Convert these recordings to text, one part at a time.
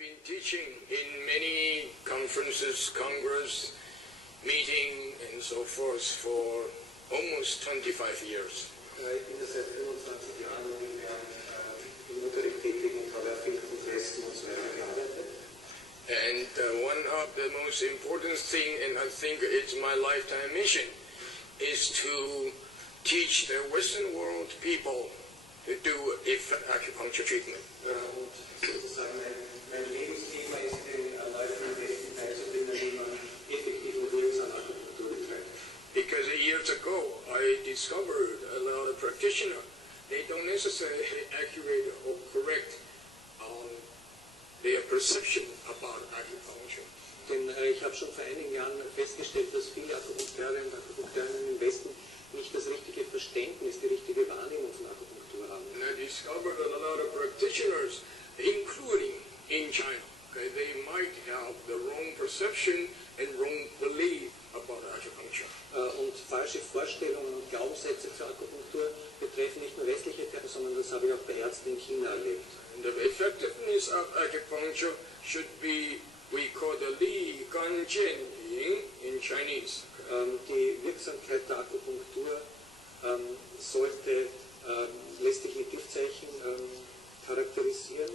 been teaching in many conferences, congress, meeting and so forth for almost 25 years. Ich bin seit 25 Jahren im Unterricht tätig und habe auf vielen Kongressen und so weiter gearbeitet. And one of the most important thing, and I think it's my lifetime mission, is to teach the Western world people to do acupuncture treatment. Und sozusagen mein Lebensthema ist, den Leuten am besten beizubringen, wie man effektiv und wirksam Akupunktur betreibt. Because years ago, I discovered a lot of practitioners, they don't necessarily accurate or correct their perception about acupuncture. Denn ich habe schon vor einigen Jahren festgestellt, dass viele Akupunkteure und Akupunkteurinnen im Westen nicht das richtige Verständnis, die richtige Wahrnehmung von Akupunktur haben. And I discovered a lot of practitioners, including in China, okay, they might have the wrong perception and wrong belief about acupuncture. Und falsche Vorstellungen und Glaubenssätze zur Akupunktur betreffen nicht nur westliche Terren, sondern das habe ich auch bei Ärzten in China erlebt. And the effectiveness of acupuncture should be, we call the Li Gan Jian Ying in Chinese. Die Wirksamkeit der Akupunktur sollte, lässt sich mit Giftzeichen charakterisieren.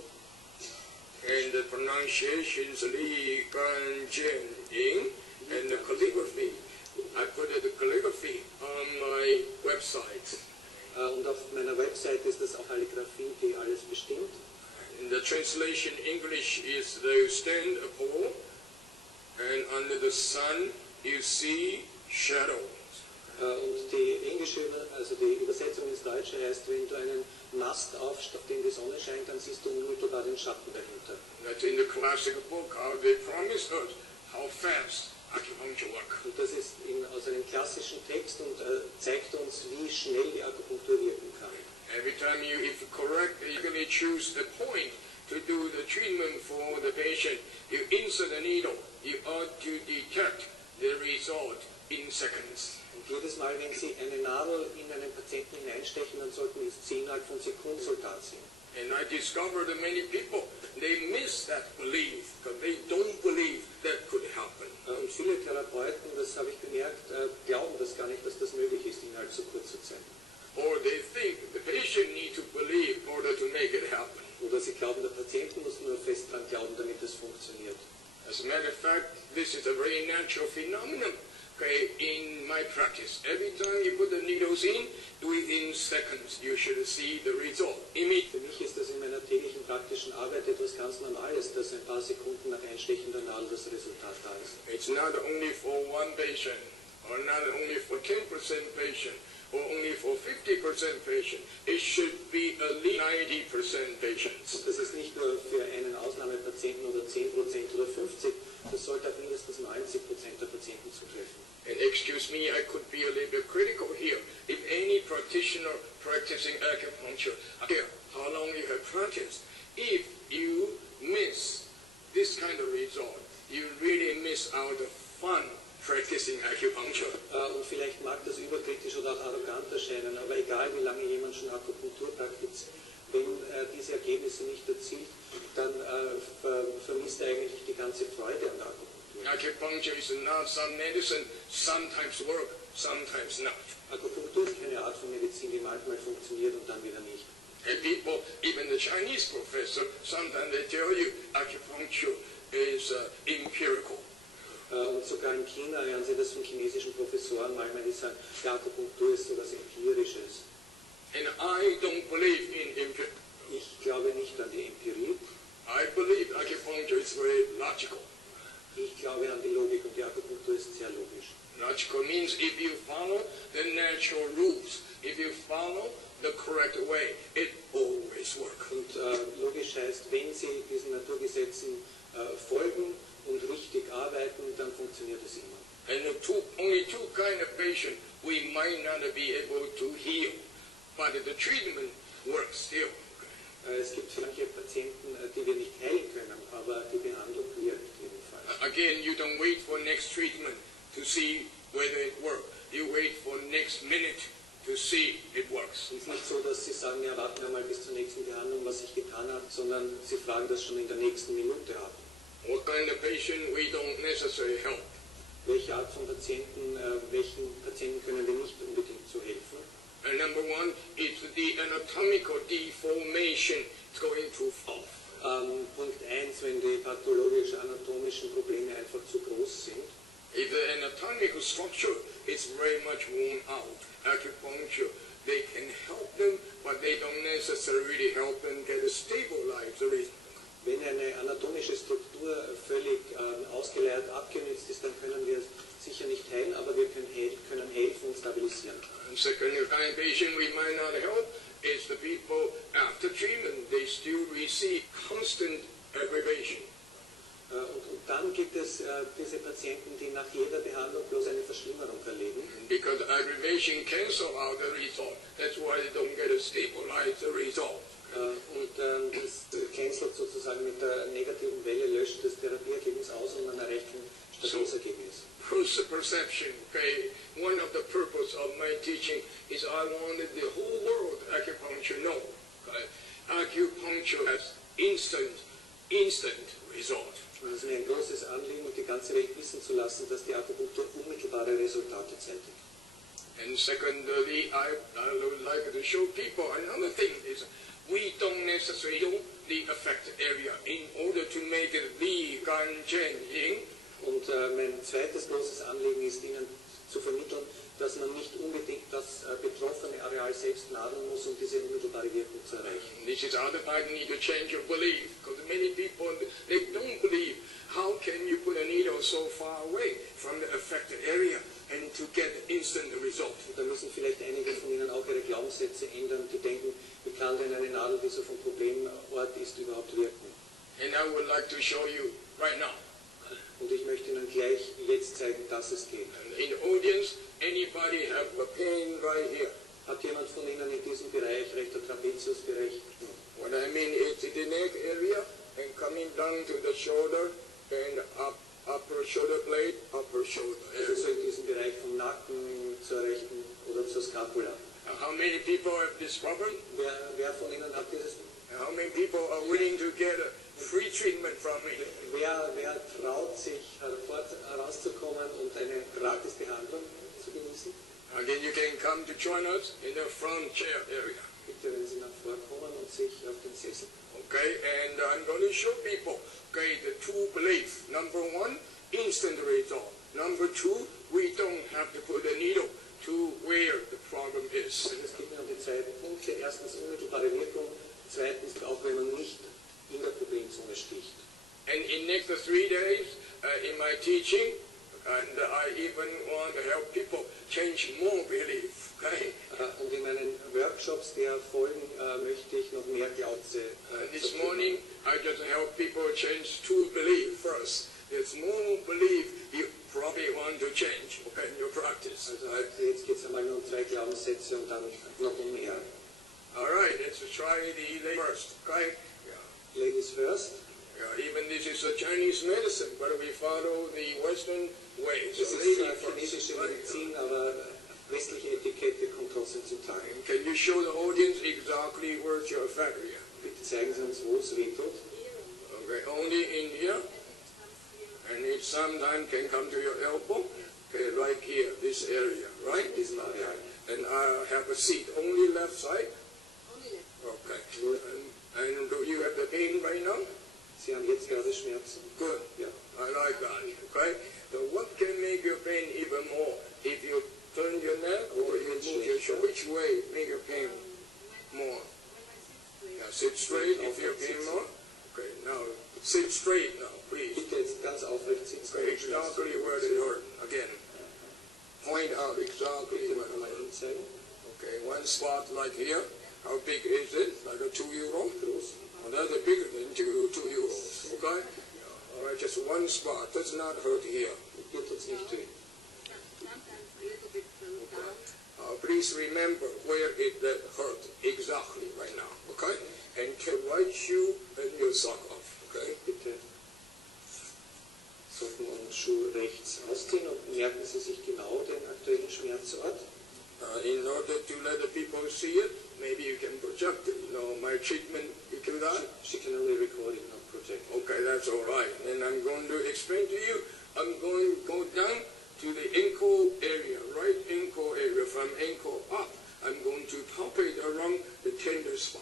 And the pronunciation is Li Gan Jian Ying, and the calligraphy, I put the calligraphy on my website. Und auf meiner Website ist das auch Kalligraphie, die alles bestimmt. And the translation English is "Though stand a pole, and under the sun you see shadows." Und die englische, also die Übersetzung ins Deutsche heißt, wenn du einen Mast aufstehst, auf den die Sonne scheint, dann siehst du unmittelbar den Schatten dahinter. That's in the classic book how they promised us how fast acupuncture works. Und das ist aus einem klassischen Text und zeigt uns, wie schnell die Akupunktur wirken kann. Every time if you correctly choose the point to do the treatment for the patient, you insert the needle, you ought to detect the result in seconds. Und jedes Mal, wenn Sie eine Nadel in einen Patienten hineinstechen, dann sollten Sie innerhalb von Sekunden Resultat sehen. And I discovered that many people, they miss that belief, because they don't believe that could happen. Und viele Therapeuten, das habe ich bemerkt, glauben das gar nicht, dass das möglich ist innerhalb so kurzer Zeit. Or they think the patient needs to believe in order to make it happen. Oder sie glauben, der Patient muss nur fest dran glauben, damit es funktioniert. As a matter of fact, this is a very natural phenomenon. Okay, in my practice, every time you put the needles in, within seconds you should see the result immediately. Für mich ist das in meiner täglichen praktischen Arbeit etwas ganz Normales, dass ein paar Sekunden nach Einstechen der Nadel das Resultat da ist. It's not only for one patient, or not only for 10% patient, or only for 50% patient. It should be at least 90% patients. Das ist nicht nur für einen Ausnahmepatienten oder 10% oder 50%, das sollte auf mindestens 90% der Patienten zutreffen. And excuse me, I could be a little bit critical here. If any practitioner practicing acupuncture, care how long you have practiced, if you miss this kind of result, you really miss out the fun practicing acupuncture. Und vielleicht mag das überkritisch oder auch arrogant erscheinen, aber egal wie lange jemand schon Akupunktur praktiziert, wenn diese Ergebnisse nicht erzielt, dann vermisst er eigentlich die ganze Freude an der Akupunktur. Acupuncture is not some medicine, sometimes work, sometimes not. Akupunktur ist keine Art von Medizin, die manchmal funktioniert und dann wieder nicht. And people, even the Chinese professor, sometimes they tell you acupuncture is empirical. Und sogar in China hören Sie das von chinesischen Professoren manchmal, die sagen, die Akupunktur ist so etwas Empirisches. And I don't believe in empirical. Ich glaube nicht an die Empirie. I believe acupuncture is very logical. Ich glaube an die Logik und die Akupunktur ist sehr logisch. Logical means if you follow the natural rules, if you follow the correct way, it always works. Und logisch heißt, wenn Sie diesen Naturgesetzen folgen und richtig arbeiten, dann funktioniert es immer. And only two kind of patient we might not be able to heal, but the treatment works still. Es gibt manche Patienten, die wir nicht heilen können, aber die Behandlung wirkt jedenfalls. Again, you don't wait for next treatment to see whether it works. You wait for next minute to see it works. Es ist nicht so, dass Sie sagen, ja, warten wir mal bis zur nächsten Behandlung, was sich getan hat, sondern Sie fragen das schon in der nächsten Minute ab. What kind of patient we don't necessarily help? Welche Art von Patienten, welchen Patienten können wir nicht unbedingt so helfen? And number one is the anatomical deformation is going too far. Punkt 1, wenn die pathologisch-anatomischen Probleme einfach zu groß sind. If the anatomical structure is very much worn out, acupuncture, they can help them, but they don't necessarily help them get a stabilized reason. Wenn eine anatomische Struktur völlig ausgeleiert, abgenützt ist, dann können wir sicher nicht heilen, aber wir können helfen und stabilisieren. And second kind of patient we might not help is the people after treatment, they still receive constant aggravation. Und dann gibt es diese Patienten, die nach jeder Behandlung bloß eine Verschlimmerung erleben. Because aggravation cancels out the result. That's why they don't get a stabilized result. Und das cancelt sozusagen mit der negativen Welle, löscht das Therapieergebnis aus und man erreicht ein stabiles Ergebnis. Perception, okay. One of the purpose of my teaching is I wanted the whole world acupuncture know. Okay? Acupuncture has instant result. Und es ist mir ein großes Anliegen, die ganze Welt wissen zu lassen, dass die Akupunktur unmittelbare Resultate zeitigt. And secondly, I would like to show people another thing is we don't necessarily know the affected area in order to make it changing. Und mein zweites großes Anliegen ist, Ihnen zu vermitteln, dass man nicht unbedingt das betroffene Areal selbst nadeln muss, um diese unmittelbare Wirkung zu erreichen. This is other part you need to change your belief, because many people, they don't believe. How can you put a needle so far away from the affected area and to get instant result? Und da müssen vielleicht einige von Ihnen auch ihre Glaubenssätze ändern, die denken, wie kann denn eine Nadel, die so vom Problemort ist, überhaupt wirken? And I would like to show you right now. Und ich möchte Ihnen gleich jetzt zeigen, dass es geht. And in the audience, anybody have a pain right here? Hat jemand von Ihnen in diesem Bereich, rechter Trapeziusbereich? What I mean is the neck area and coming down to the shoulder and upper shoulder blade, upper shoulder area. Also so in diesem Bereich vom Nacken zur rechten oder zur Scapula. How many people have this problem? Wer von Ihnen hat dieses? How many people are willing to get a free treatment from me? Wer traut sich herauszukommen und eine Gratisbehandlung zu genießen? Again, you can come to join us in the front chair area. Bitte, wenn Sie nach vorkommen und sich auf den Sessel. Okay, and I'm going to show people, okay, the two beliefs. Number one, instant result. Number two, we don't have to put a needle to where the problem is. Also es geht mir um die zwei Punkte. Erstens unmittelbare Wirkung. Zweitens, auch wenn man nicht in der Problemzone sticht. And in next 3 days, in my teaching, and I even want to help people change more belief. Okay? Und in meinen Workshops, der folgen, möchte ich noch mehr Glaubenssätze. This morning, I just help people change 2 belief first. There's more belief you probably want to change in your practice. Also jetzt geht es einmal nur um 2 Glaubenssätze und dann noch um mehr. All right, let's try the ladies first. Okay? Yeah. Ladies first. Yeah, even this is a Chinese medicine, but we follow the Western ways. Das So ist zwar chinesische Medizin, aber westliche Etikette kommt trotzdem zum Tragen. Can you show the audience exactly where's your fat area? Bitte zeigen Sie uns, wo es weh tut. Okay, only in here, and it sometimes can come to your elbow. Okay, right here, this area, right? This area. And I have a seat, only left side. Okay. And do you have the pain right now? Sie haben jetzt gerade Schmerzen. Good. Ja. I like that. Okay. So what can make your pain even more? If you turn your neck or you move your shoulder, which way make your pain more? Yeah, sit straight if you pain more. Okay. Now sit straight now, please. Bitte jetzt ganz aufrecht sitzen. Okay, exactly where it hurt. Again. Point out exactly Bitte where noch einmal it hurt. hinzeigen. Okay, one spot like here. How big is it? Like a 2 euro? Groß. Well, that's bigger than 2 euros. Okay? All right, just one spot. Does not hurt here. Hier tut es nicht weh. Please remember where it hurt exactly right now. Okay? And take the right shoe and your sock off. Okay? Bitte Socken und Schuh rechts ausziehen und merken Sie sich genau den aktuellen Schmerzort. In order to you can project it. My treatment, you do that? She can only record it, not project. Okay, that's all right. Then I'm going to explain to you. I'm going to go down to the ankle area, right ankle area, from ankle up. I'm going to palpate around the tender spot.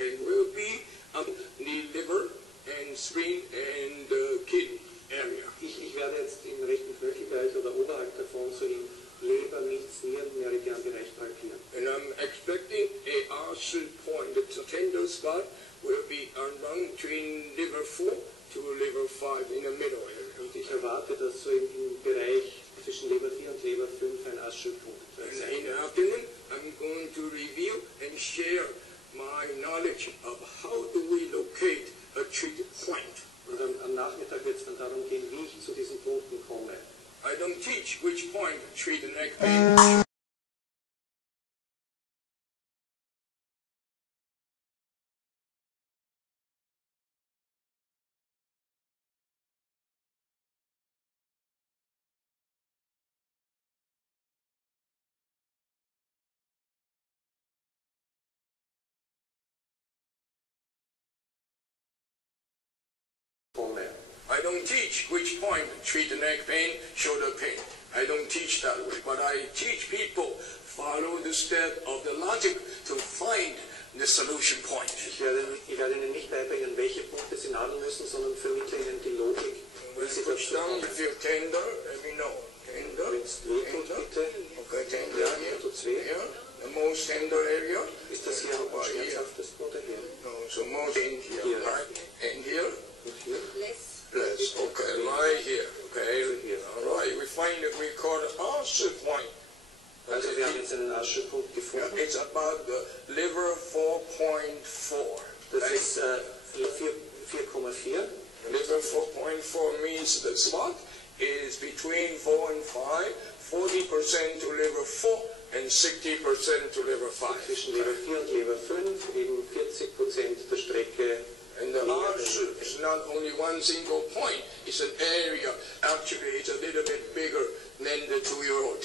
And will be the liver and spleen and kidney area. Ich werde jetzt im rechten Knöchelbereich oder oberhalb davon so im Leber, Milz, Nieren, Meridianbereich palpieren. And I'm expecting a arched point. The tender spot will be around between liver 4 to liver 5 in the middle area. Und ich erwarte, dass so im Bereich zwischen Leber 4 und Leber 5 ein Aschelpunkt ist. And in the afternoon, I'm going to review and share my knowledge of how do we locate a treat point. Und am Nachmittag wird es dann darum gehen, wie ich zu diesen Punkten komme. I don't teach which point to treat the neck pain. I don't teach which point to treat the neck pain, shoulder pain. I don't teach that way, but I teach people follow the step of the logic to find the solution point. Ich werde Ihnen nicht beibringen, welche Punkte Sie nadeln müssen, sondern vermittle Ihnen die Logik, wie Sie dazu kommen. If you're tender, let me know. Tender. Wenn es weh tut, bitte. Okay, tender. Ja, hier tut's weh. Yeah. The most tender area. Ist das hier am schmerzhaftesten oder hier? No, so most in here. Here. Right? And here? Und hier? Less. Okay, right here. Okay. All right. We find that we call it arched point. Also wir haben jetzt einen Aschelpunkt gefunden. It's about the liver 4.4. Das ist 4,4. Liver 4.4 means the spot is between 4 and 5, 40% to liver 4 and 60% to liver 5. Zwischen Leber 4 und Leber 5, eben 40% der Strecke. And the arch is not only one single point, it's an area. Actually, it's a little bit bigger than the 2-year-old.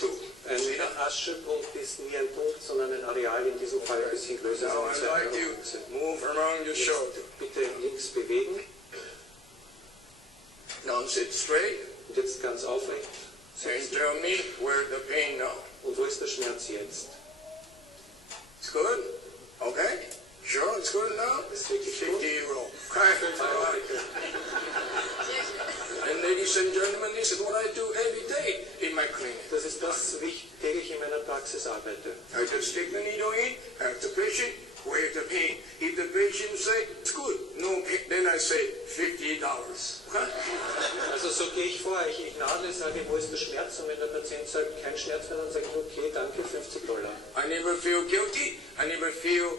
Ein Aschelpunkt ist nie ein Punkt, sondern ein Areal, in diesem Fall ein bisschen größer Now als I'd ein like you to move around your shoulder. Bitte links bewegen. Now sit straight Und jetzt ganz aufrecht. and tell me where the pain now. Und wo ist der Schmerz jetzt? It's good? Okay? Sure, it's good now? Ist wirklich gut? 50-year-old. And ladies and gentlemen, this is what I do every day in my clinic. Das ist das, wie ich täglich in meiner Praxis arbeite. I just stick the needle in, have the patient, where's the pain? If the patient say, it's good, no pain, then I say $50. Okay? Also so gehe ich vor, ich nadle, sage, wo ist der Schmerz? Und wenn der Patient sagt, kein Schmerz mehr, dann sage ich, okay, danke, $50. I never feel guilty, I never feel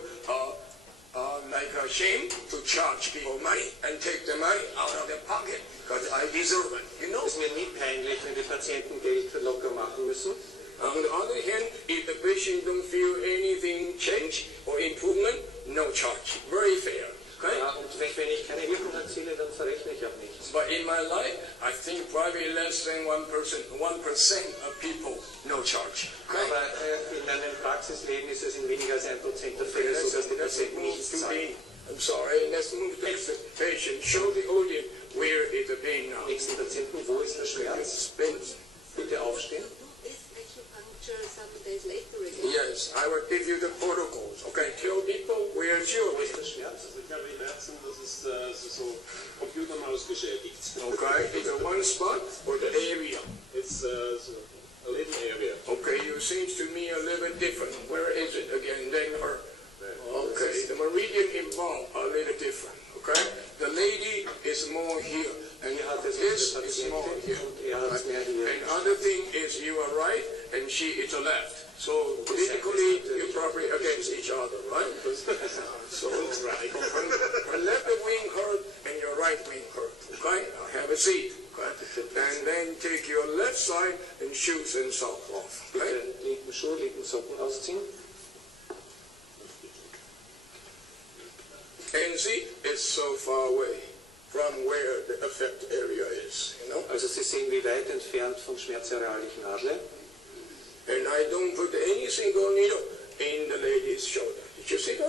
like ashamed to charge people money and take the money out of their pocket because I deserve it, you know? Es ist mir nie peinlich, wenn die Patienten Geld locker machen müssen. On the other hand, if the patient don't feel anything change or improvement, no charge. Very fair. Okay? Ja, und wenn ich keine Wirkung erziele, dann verrechne ich auch nichts. But in my life, I think probably less than 1% of people no charge. Okay? Aber in meinem Praxisleben ist es in weniger als 1% der Fälle so, dass die Patienten nichts zahlen. I'm sorry, let's move to the patient. Show the audience where is the pain now. Nächsten Patienten, wo ist der Schmerz? Bitte aufstehen. Some days later again. Yes, I will give you the protocols. Okay, tell people where it's your Wo ist der Schmerz? Also ich habe im Herzen, das ist so Computermaus geschädigt. Okay, is it one spot or the area? It's so a little area. Okay, you seems to me a little bit different. Where is it again? Then her. Okay, the meridian involved a little different. Okay, the lady is more here, and this is more here. And other thing is you are right, and she is left. So politically, you're probably against each other, right? So right. Her left wing hurt and your right wing hurt. Okay, now have a seat. Okay, and then take your left side and shoes and socks off. Okay. Bitte linken Schuh, linken Socken ausziehen. And see, it's so far away from where the affect area is, you know. Also Sie sehen, wie weit entfernt vom Schmerzareal ich nadle. And I don't put any single needle in the lady's shoulder. Did you see that?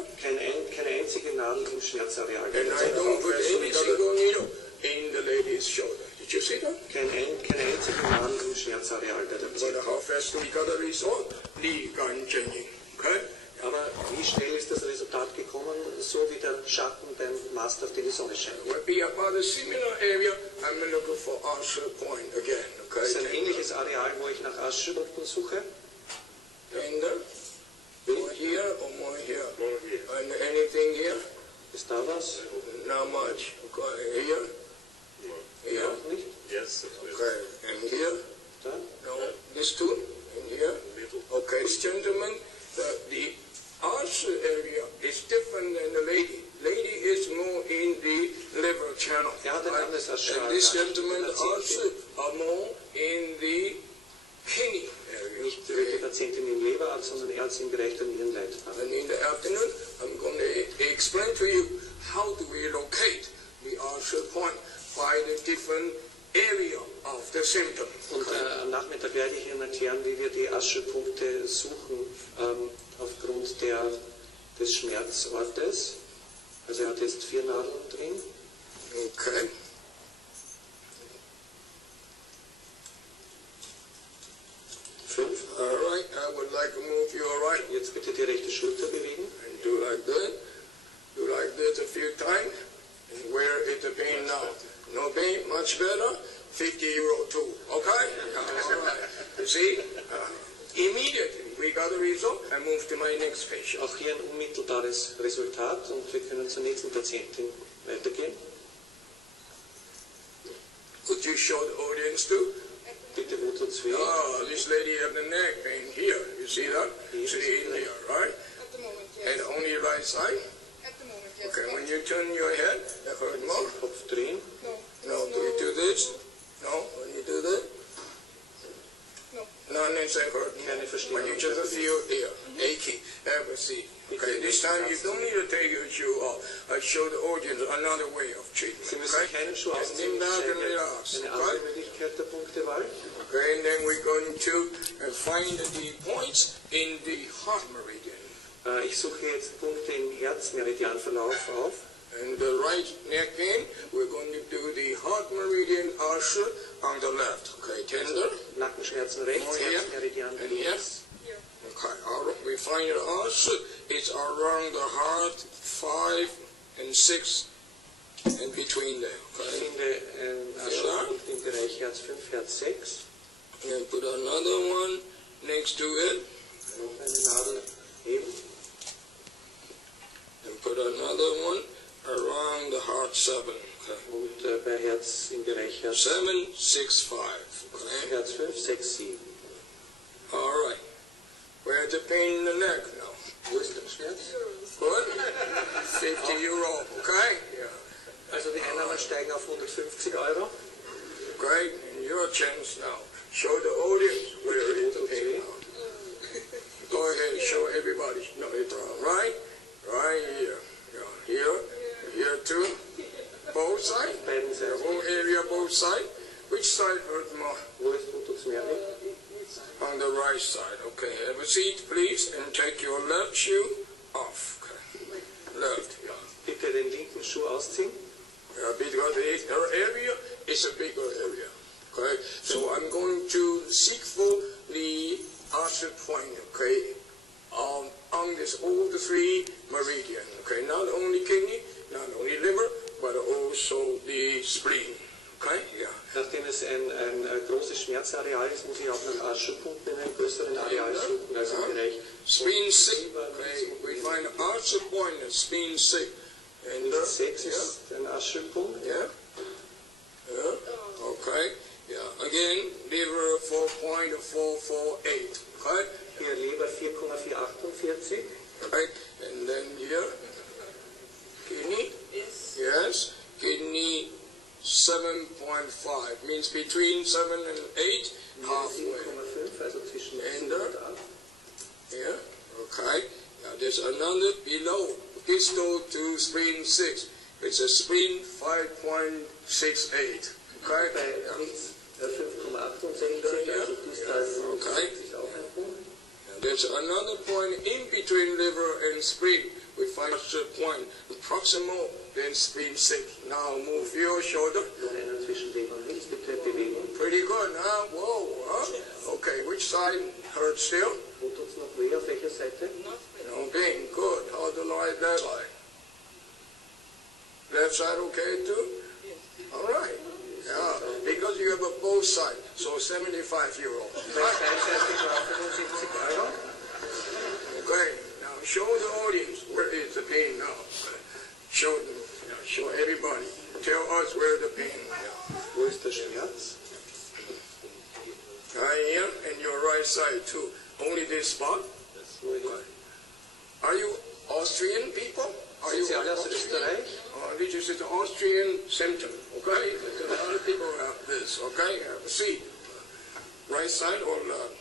Nadel im Schmerzareal. And I don't put any single needle in the lady's shoulder. Did you see that? Keine einzige Nadel im Schmerzareal bei der But Patientin. how fast do we got a result? Ligan changing. Okay? Aber wie schnell ist das Resultat gekommen, so wie der Schatten beim Mast auf die Sonne scheint? Will be about a similar area. I'm looking for Usher point again. Okay? Das ist ein ähnliches Areal, wo ich nach Aschpunkten suche. And more here or more here? More here. And anything here? Ist da was? Not much. Okay. Here? Here? Auch nicht? Yes, it is. Okay. And here? Da? No. This two? And here? Little. Okay, this gentleman, the Usher area is different than the lady. Lady is more in the liver channel. Er hat ein anderes Aschal. And this gentleman also are more in the kidney area. Nicht die Patientin im Leberarzt, sondern er hat es im Bereich der Nierenleitbahn. And in the afternoon, I'm going to explain to you how do we locate the Usher point by the different area of the symptom. Und am Nachmittag werde ich Ihnen erklären, wie wir die Aschelpunkte suchen aufgrund des Schmerzortes. Also er hat jetzt 4 Nadeln drin. Okay. Alright, I would like to move you alright. Jetzt bitte die rechte Schulter bewegen. And do like that. Do like this a few times. And where is the pain now? No pain, much better. 50 euro too. Okay? Alright. You see? Immediately we got a result. I move to my next patient. Auch hier ein unmittelbares Resultat und wir können zur nächsten Patientin weitergehen. Could you show the audience too? Bitte, wo tut's weh? Oh, this lady have the neck pain here. You see that? See in here, right? At the moment, And yes. only right side? At the moment, yes. Okay, when you turn your head, that hurt more. Kopf drehen. No. No, do you do this? No, when you do that? No. No, then say hurt Keine more. When you Verstärkung. just feel here, achy, ever see. Okay, this time you don't need to take your shoe off. I show the audience another way of treatment. Sie müssen Okay? keinen Schuh And ausziehen. dim Das down ist and relax. eine andere Okay? Möglichkeit der Punktewahl. Okay, and then we're going to find the points in the heart meridian. Ich suche jetzt Punkte im Herzmeridianverlauf auf. And the right neck in, we're going to do the heart meridian Usher on the left. Okay, tender. Nackenschmerzen rechts, Oh, here. Herzmeridian And links. here. Okay, all right. We find the Usher. It's around the heart 5 and 6 and between there. Ich Okay. finde einen Aschelpunkt im Bereich Herz 5, Herz 6. And put another one next to it. Noch eine Nadel heben. And put another one around the heart 7. Okay. Und bei Herz im Bereich Herz 7, 6, 5. Okay. Herz 5, 6, 7. All right. Where's the pain in the neck now? Wo ist der Schmerz? Good. 50 euro. Okay. Yeah. Also die Einnahmen steigen auf 150 Euro. Great. And your chance now. Show the audience where is the pain now. Go ahead. Show everybody. No, it's all right. Right here. Yeah. Here. Here too. Both sides. Beiden The Seiten. whole area, both sides. Which side hurt more? Wo tut's mehr weh? On the right side. Okay. Have a seat, please, and take your left shoe off. Okay. Left. Yeah. Bitte den linken Schuh ausziehen. Because the area is a bigger area. Okay. So I'm going to seek for the Usher point. Okay. On this all the 3 meridian. Okay. Not only kidney, not only liver, but also the spleen. Okay. Yeah. Nachdem es ein großes Schmerzareal ist, muss ich auch nach Aschelpunkten in einem größeren Areal suchen, also im Bereich Spleen 6. Okay. We find Usher point at spleen 6. And 6 ist ein Aschelpunkt. Yeah. Yeah. Okay. Yeah. Again, liver 4.448. Okay. Hier Leber 4,448. Right. And then here, kidney. Yes. Yes. Kidney 7.5 means between 7 and 8, halfway. 7,5, also zwischen And 7 und 8. Yeah. Okay. Now there's another below, distal to spleen 6. It's a spleen 5.68. Okay. Bei links 5,68, also distal Okay. ist auch ein Punkt. Now there's another point in between liver and spleen. We find the point. The proximal, then spleen 6. Now move your shoulder. Zwischen Leber und Milz bitte bewegen. Pretty good, huh? Whoa, huh? Okay, which side hurts still? Wo tut's noch weh? Auf welcher Seite? No pain, good. How the right that side? Left side okay too? All right. Yeah, because you have a both sides, so 75 €. Okay, now show the audience where is the pain now. Show them, show everybody. Tell us where the pain is. Wo ist der Schmerz? Right here and your right side too. Only this spot? Okay. Are you Austrian people? Are you Austrian? This is the Austrian symptom, okay? A lot of people have this, okay? Have a seat. Right side or left?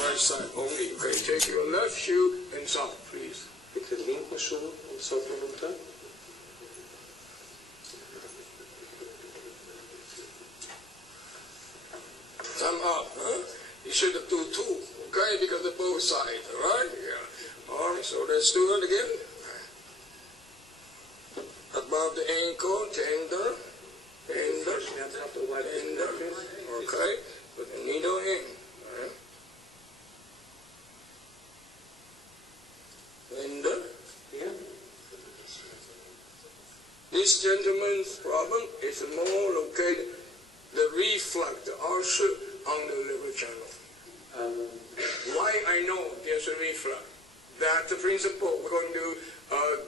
Right side only, okay? Take your left shoe and sock, please. Bitte den linken Schuh und Socken runter. Thumb up, huh? You should do two, okay? Because of both sides, all right? Yeah. All right, so let's do it again. Above the ankle, tender, tender, tender, okay? Put the needle in, right? Tender. Here. This gentleman's problem is more located, the reflux, the ulcer on the liver channel. Why I know there's a reflux? That's the principle we're going to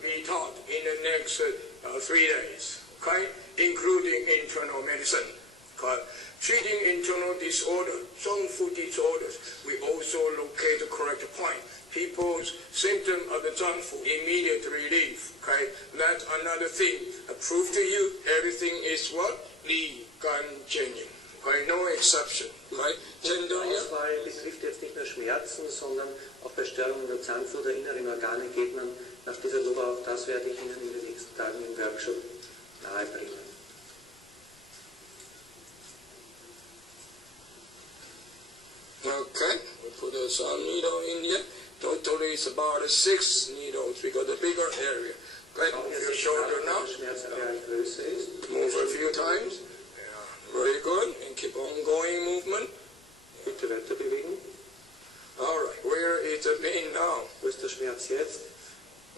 be taught in the next 3 days, okay? Including internal medicine. Okay? Treating internal disorder, some food disorders, we also locate the correct point. People's symptom of the junk food, immediate relief, okay? That's another thing. I prove to you, everything is what? Genuine. Okay? No exception. Right? Die Auswahl betrifft jetzt nicht nur Schmerzen, sondern auch bei Störungen der Zahnflur der inneren Organe geht man nach dieser Probe. Auch das werde ich Ihnen in den nächsten Tagen im Workshop nahebringen. Okay, we'll put some needle in here. Totally it's about 6 needles because the bigger area. Okay, move your shoulder now. Move a few times. Yeah, very good. And keep on going movement. Bitte weiter bewegen. Alright, where is the pain now? Wo ist der Schmerz jetzt?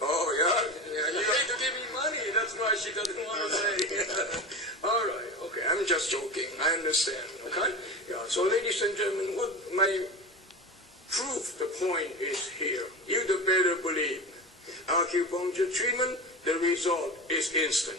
Oh, yeah, you need to give me money. That's why she doesn't want to say. Alright, okay, I'm just joking. I understand, okay? Yeah, so ladies and gentlemen, what my proof, the point is here. You the better believe. Acupuncture treatment, the result is instant.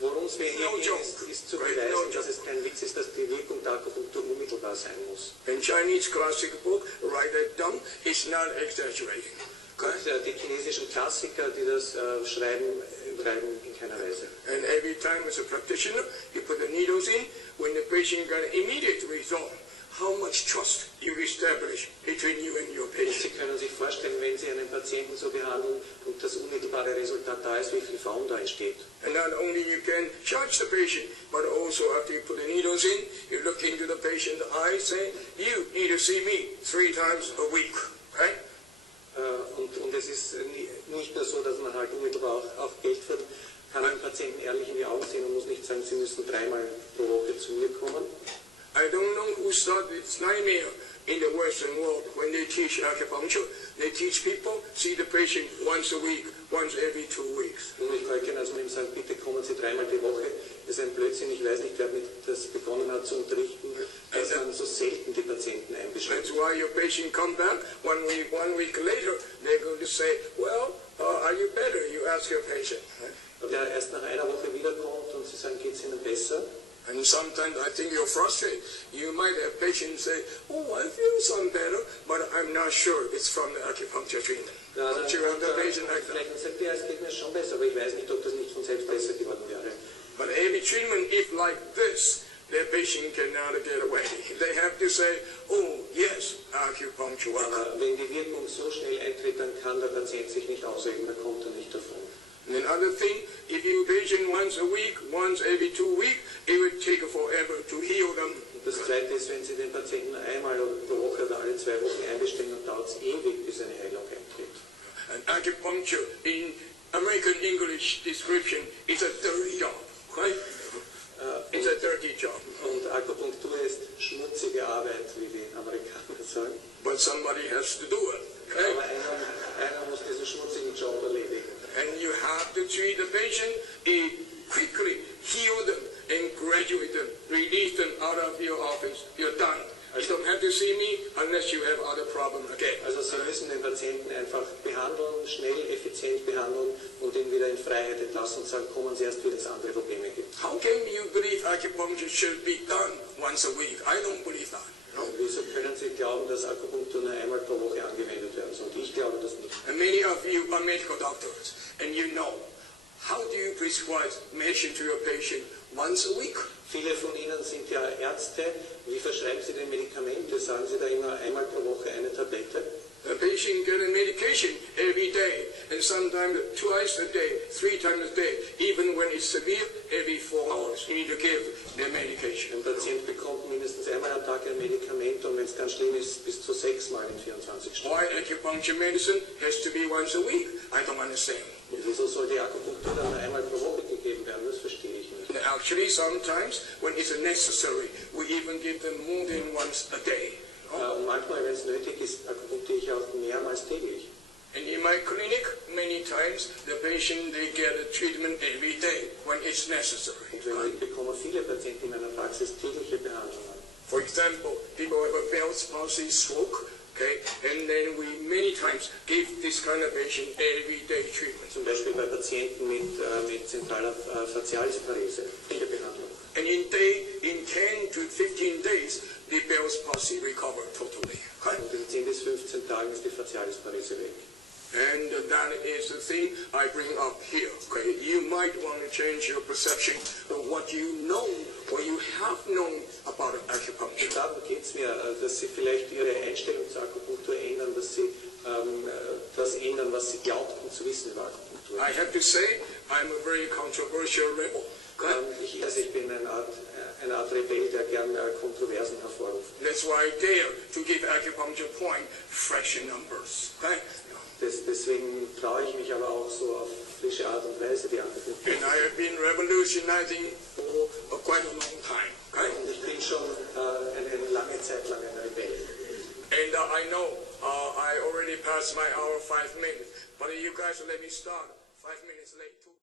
Worum es mir hier geht, ist zu beweisen, dass es kein Witz ist, dass die Wirkung der Akupunktur unmittelbar sein muss. In Chinese classic book, write that down, it's not exaggerating. Okay? Die chinesischen Klassiker, die das schreiben, übertreiben in keiner Weise. And every time as a practitioner, you put the needles in, when the patient got an immediate result, how much trust you establish between you and your patient. Sie können sich vorstellen, wenn Sie einen Patienten so behandeln und das unmittelbare Resultat da ist, wie viel Vertrauen da entsteht. And not only you can charge the patient, but also after you put the needles in, you look into the patient's eyes, say, you need to see me 3 times a week, right? Und es ist nicht nur so, dass man halt unmittelbar auch Geld für kann den Patienten ehrlich in die Augen sehen und muss nicht sagen, Sie müssen 3-mal pro Woche zu mir kommen. I don't know who started this nightmare in the Western world when they teach acupuncture. They teach people, see the patient once a week, once every 2 weeks. Und ich wollte also ihm sagen, bitte kommen Sie 3-mal die Woche. Das ist ein Blödsinn. Ich weiß nicht, wer das begonnen hat zu unterrichten, dass man so selten die Patienten einbeschränkt. That's why your patient come back 1 week later, they're going to say, well, are you better? You ask your patient. Der erst nach einer Woche wiederkommt und Sie sagen, geht es Ihnen besser? And sometimes I think you're frustrated. You might have patients say, oh, I feel some better, but I'm not sure it's from the acupuncture treatment. Ja, Don't you have the patient like that? Vielleicht sagt er, es geht mir schon besser, aber ich weiß nicht, ob das nicht von selbst besser geworden wäre. But every treatment, if like this, the patient cannot get away. They have to say, oh, yes, acupuncture. Aber wenn die Wirkung so schnell eintritt, dann kann der Patient sich nicht ausreden, da kommt er nicht davon. And another thing, if you patient once a week, once every 2 weeks, it would take forever to heal them. Und das Zweite ist, wenn Sie den Patienten einmal pro Woche oder alle 2 Wochen einbestellen, dann dauert es ewig, bis eine Heilung eintritt. And acupuncture in American English description is a dirty job, right? It's a dirty job. Und Akupunktur ist schmutzige Arbeit, wie die Amerikaner sagen. But somebody has to do it, okay? Aber einer muss diesen schmutzigen Job erledigen. And you have to treat the patient, quickly heal them and graduate them, release them out of your office. You're done. You don't have to see me unless you have other problem again. Also Sie müssen den Patienten einfach behandeln, schnell, effizient behandeln und ihn wieder in Freiheit entlassen und sagen, kommen Sie erst, wenn es andere Probleme gibt. How can you believe acupuncture should be done once a week? I don't believe that. No? Wieso können Sie glauben, dass Akupunktur nur einmal pro Woche angewendet werden soll? Ich glaube das nicht. And many of you are medical doctors, and you know, how do you prescribe medicine to your patient once a week? Viele von Ihnen sind ja Ärzte. Wie verschreiben Sie denn Medikamente? Sagen Sie da immer einmal pro Woche eine Tablette? The patient gets a medication every day, and sometimes twice a day, 3 times a day. Even when it's severe, every 4 hours you need to give their medication. Ein Patient bekommt mindestens einmal am Tag ein Medikament und wenn es ganz schlimm ist, bis zu 6 Mal in 24 Stunden. Why acupuncture medicine has to be once a week? I don't understand. Und wieso soll die Akupunktur dann nur einmal pro Woche gegeben werden? Das verstehe ich nicht. Actually, sometimes when it's necessary, we even give them more than once a day. Und manchmal, wenn es nötig ist, akupunktiere ich auch mehrmals täglich. And in my clinic, many times the patient they get a treatment every day when it's necessary. Und ich bekomme viele Patienten in meiner Praxis tägliche Behandlungen. For example, people have a Bell's palsy stroke, okay, and then we many times give this kind of patient everyday treatment. Zum Beispiel bei Patienten mit zentraler Facialisparese, viele Behandlungen. And in 10 to 15 days, the Bell's palsy recover totally. Okay? Und in 10 bis 15 Tagen ist die Facialisparese weg. And that is the thing I bring up here. Okay, you might want to change your perception of what you know, what you have known about acupuncture. Und darum geht es mir, dass Sie vielleicht Ihre Einstellung zur Akupunktur ändern, dass Sie das ändern, was Sie glaubten zu wissen über Akupunktur. I have to say, I'm a very controversial rebel. Ich bin eine Art Rebell, der gern Kontroversen hervorruft. That's why I dare to give acupuncture point fresh numbers. Okay? Deswegen traue ich mich aber auch so auf frische Art und Weise die Akupunktur. And I have been revolutionizing for quite a long time. Okay? Und ich bin schon eine lange Zeit lang ein Rebell. And I know I already passed my hour 5 minutes, but you guys let me start 5 minutes late too.